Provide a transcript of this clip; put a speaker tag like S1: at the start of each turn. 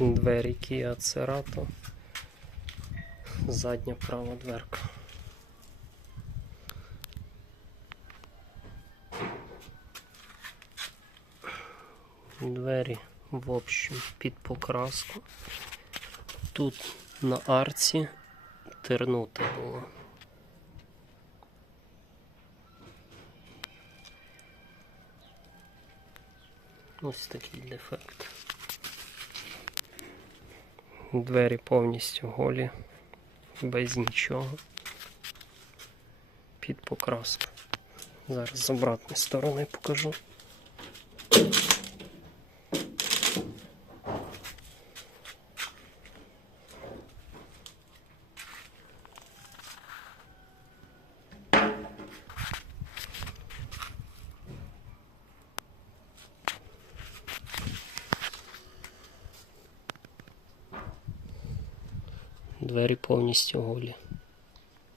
S1: Двері Kia Cerato. Задня права дверка. Двері в общем під покраску. Тут на арці тернуте було. Ось такий дефект. Двері повністю голі, без нічого. Під покраску. Зараз з обратної сторони покажу. Двері повністю голі.